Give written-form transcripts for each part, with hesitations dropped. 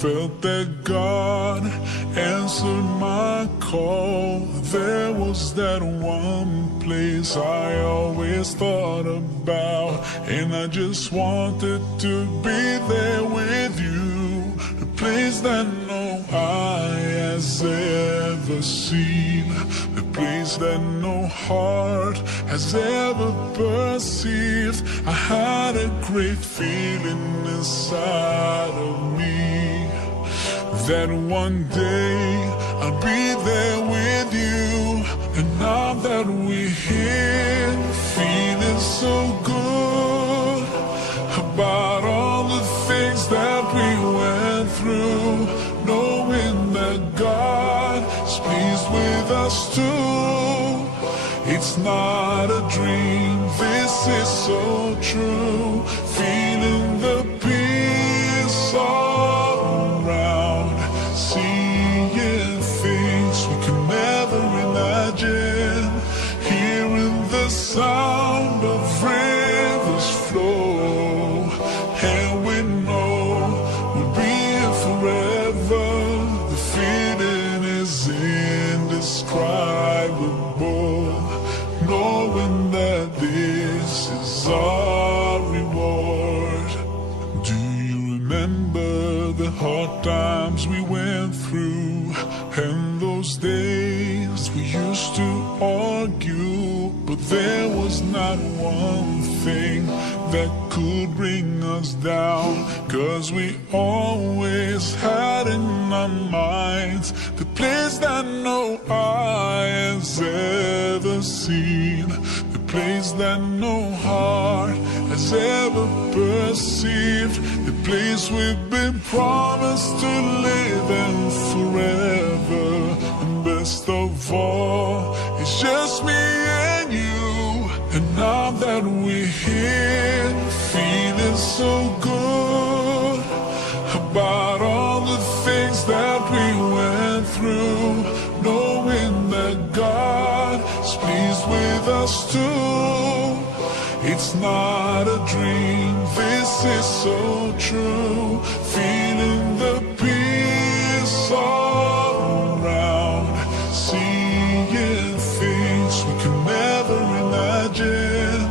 felt that God answered my call. There was that one place I always thought about, and I just wanted to be there with you. The place that no eye has ever seen, the place that no heart has ever perceived. I had a great feeling inside of me that one day I'll be there with you. And now that we're here, feeling so good about all the things that we went through, knowing that God is pleased with us too. It's not a dream, this is so true. Feeling the peace all around, seeing things we could never imagine, hearing the sound of rivers flow, and we know we'll be here forever. The feeling is indescribable, knowing that this is our reward. Do you remember the hard times we went through, and those days we used to argue, but there was not one thing that could bring us down, 'cause we always had in our minds the place that no eye has ever seen, the place that no heart has ever perceived, the place we've been promised to live in forever. And best of all, it's just me and you. And now that we're here, feeling so good about all the things that we went through, knowing that God is pleased with us too. It's not a dream, this is so true. Feeling the peace all around, seeing things we can never imagine,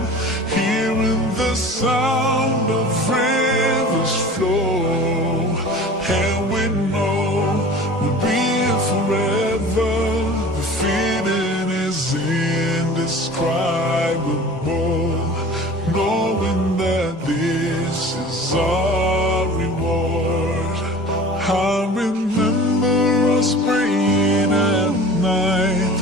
hearing the sound of rivers flow, and we know we'll be here forever. The feeling is indescribable, knowing that this is our reward. I remember us praying at night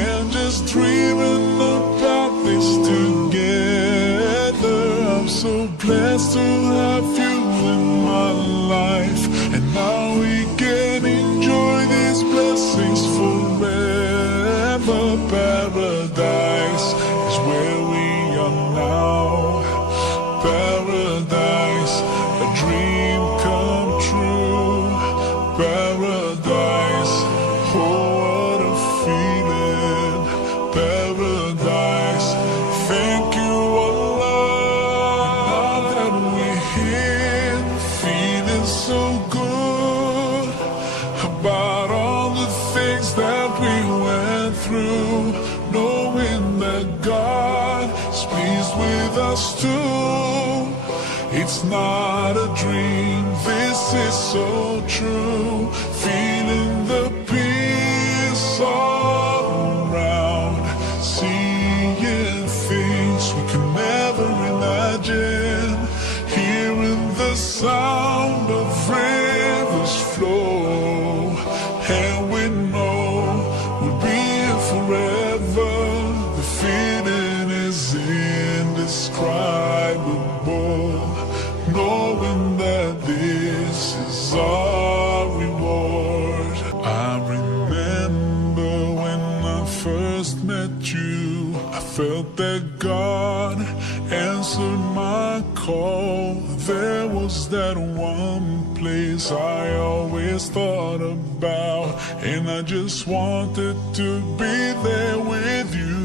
and just dreaming about this together. I'm so blessed to have you in my life, and now we can enjoy these blessings forever. Paradise is where we are now. Paradise, a dream come true. Paradise, oh what a feeling. Paradise, thank you Allah. Now that we're here, feeling so good about all the things that we went through, knowing that God is pleased with us too. It's not a dream, this is so true. Feeling the peace all around, seeing things we can never imagine, hearing the sound of rivers flow, and we know we'll be here forever. The feeling is indescribable, knowing that this is our reward. I remember when I first met you, I felt that God answered my call. There was that one place I always thought about, and I just wanted to be there with you.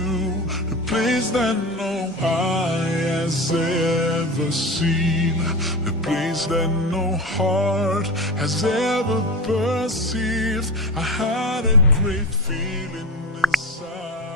The place that no eye has ever seen, the place that no heart has has ever perceived. I had a great feeling inside.